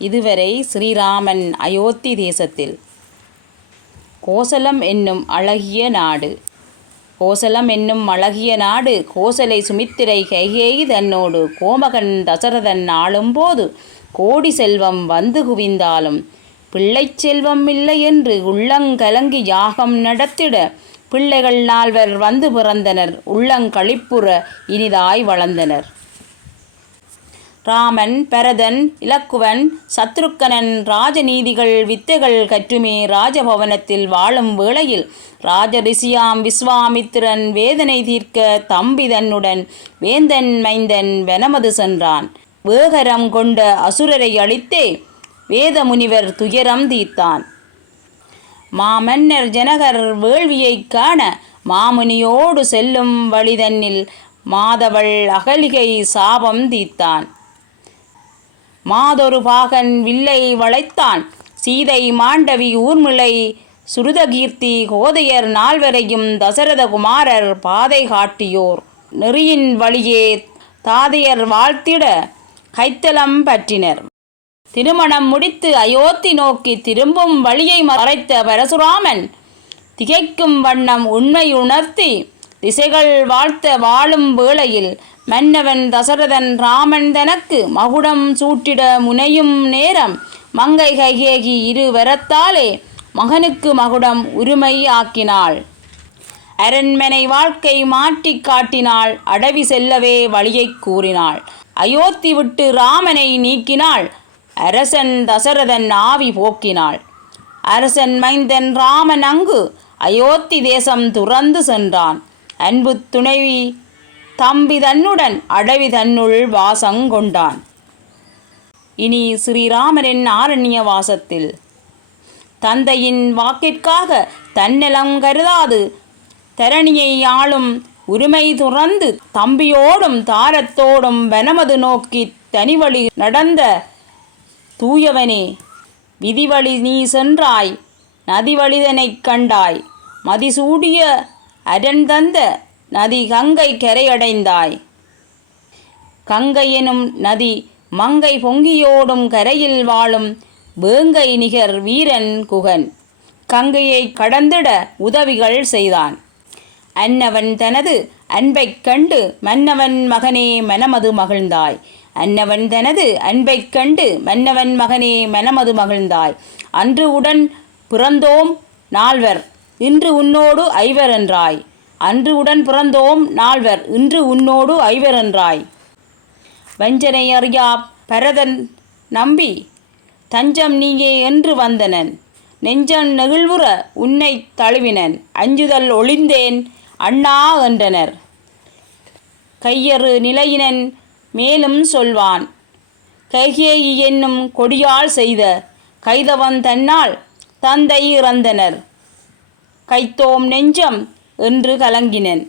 இதுவரை ஸ்ரீராமன் அயோத்தி தேசத்தில். கோசலம் என்னும் அழகிய நாடு. கோசலம் என்னும் அழகிய நாடு கோசலை சுமித்திரை கைகேயி தன்னோடு கோமகன் தசரதன் ஆளும்போது கோடி செல்வம் வந்து குவிந்தாலும் பிள்ளை செல்வம் இல்லை என்று உள்ளங்கலங்கி யாகம் நடத்திட பிள்ளைகள் 4 வந்து பிறந்தனர். உள்ளங்களிப்புற இனிதாய் வளர்ந்தனர். ராமன், பரதன், இலக்குவன், சத்ருக்கனன் ராஜநீதிகள் வித்தைகள் கற்றுமே ராஜபவனத்தில் வாழும் வேளையில் ராஜரிஷியாம் விஸ்வாமித்திரன் வேதனை தீர்க்க தம்பி தன்னுடன் வேந்தன் மைந்தன் வனமது சென்றான். வேகரம் கொண்ட அசுரரை அழித்தே வேத முனிவர் துயரம் தீர்த்தான். மாமன்னர் ஜனகர் வேள்வியைக் காண மாமுனியோடு செல்லும் வழிதன்னில் மாதவள் அகலிகை சாபம் தீர்த்தான். மாதொரு பாகன் வில்லை வளைத்தான். சீதை, மாண்டவி, ஊர்மிளை, சுருதகீர்த்தி, கோதையர் 4 தசரத குமாரர் பாதை காட்டியோர் நெறியின் வழியே தாதையர் வாழ்த்திட கைத்தலம் பற்றினர். திருமணம் முடித்து அயோத்தி நோக்கி திரும்பும் வழியை மறைத்த பரசுராமன் திகைக்கும் வண்ணம் உண்மை உணர்த்தி திசைகள் வாழ்த்த வாழும் வேளையில் மன்னவன் தசரதன் ராமன் தனக்கு மகுடம் சூட்டிட முனையும் நேரம் மங்கை கைகேயி இருவரத்தாலே மகனுக்கு மகுடம் உரிமை ஆக்கினாள். அரண்மனை வாழ்க்கை மாற்றி காட்டினாள். அடவி செல்லவே வழியை கூறினாள். அயோத்தி விட்டு ராமனை நீக்கினாள். அரசன் தசரதன் ஆவி போக்கினாள். அரசன் மைந்தன் ராமன் அங்கு அயோத்தி தேசம் துறந்து சென்றான். அன்பு துணைவி தம்பி தன்னுடன் அடவி தன்னுள் வாசங்கொண்டான். இனி ஸ்ரீராமரின் ஆரண்ய வாசத்தில். தந்தையின் வாக்கிற்காக தன்னலம் கருதாது தரணியை ஆளும் உரிமை துறந்து தம்பியோடும் தாரத்தோடும் வனமது நோக்கி தனிவழி நடந்த தூயவனே, விதிவழி நீ சென்றாய், நதிவழிதனைக் கண்டாய், மதிசூடிய அரண் தந்த நதி கங்கை கரையடைந்தாய். கங்கை எனும் நதி மங்கை பொங்கியோடும் கரையில் வாழும் வேங்கை நிகர் வீரன் குகன் கங்கையை கடந்திட உதவிகள் செய்தான். அன்னவன் தனது அன்பைக் கண்டு மன்னவன் மகனே மனமது மகிழ்ந்தாய். அன்னவன் தனது அன்பைக் கண்டு மன்னவன் மகனே மனமது மகிழ்ந்தாய். அன்று உடன் பிறந்தோம் 4 இன்று உன்னோடு 5 என்றாய். அன்று உடன் பிறந்தோம் 4 இன்று உன்னோடு 5 என்றாய். வஞ்சனை அறியா பரதன் நம்பி தஞ்சம் நீயே என்று வந்தனன். நெஞ்சம் நெகிழ்வுற உன்னை தழுவினன். அஞ்சுதல் ஒளிந்தேன் அண்ணா என்றனர். கையறு நிலையினன் மேலும் சொல்வான். கைகேயி என்னும் கொடியால் செய்த கைதவன் தன்னால் தந்தை இறந்தனர். கைத்தோம் நெஞ்சம் என்று கலங்கினன்.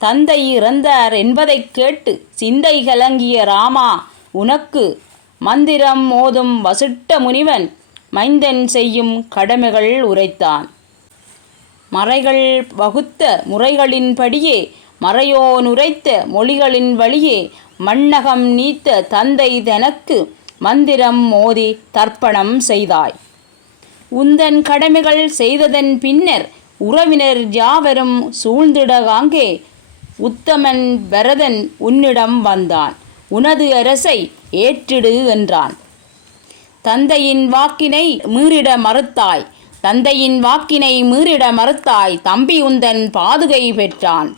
தந்தை இறந்தார் என்பதைக் கேட்டு சிந்தை கலங்கிய ராமா, உனக்கு மந்திரம் மோதும் வசிட்ட முனிவன் மைந்தன் செய்யும் கடமைகள் உரைத்தான். மறைகள் வகுத்த முறைகளின்படியே மறையோன் உரைத்த மொழிகளின் வழியே மண்ணகம் நீத்த தந்தை தனக்கு மந்திரம் மோதி தர்ப்பணம் செய்தாய். உந்தன் கடமைகள் செய்ததன் பின்னர் உறவினர் யாவரும் சூழ்ந்திடகாங்கே உத்தமன் பரதன் உன்னிடம் வந்தான். உனது அரசை ஏற்றிடு என்றான். தந்தையின் வாக்கினை மீறிட மறுத்தாய். தந்தையின் வாக்கினை மீறிட மறுத்தாய். தம்பி உந்தன் பாதுகை பெற்றான்.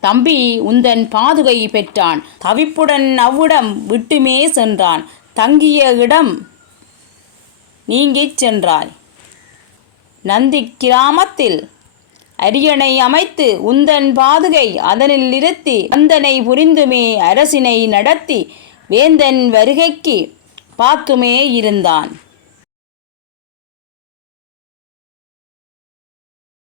தம்பி உந்தன் பாதுகை பெற்றான். தவிப்புடன் அவ்விடம் விட்டுமே சென்றான். தங்கிய இடம் நீங்கிச் சென்றாய். நந்தி கிராமத்தில் அரியணை அமைத்து உந்தன் பாதுகை அதனில் இருத்தி வந்தனை புரிந்துமே அரசினை நடத்தி வேந்தன் வருகைக்கு பார்த்துமே இருந்தான்.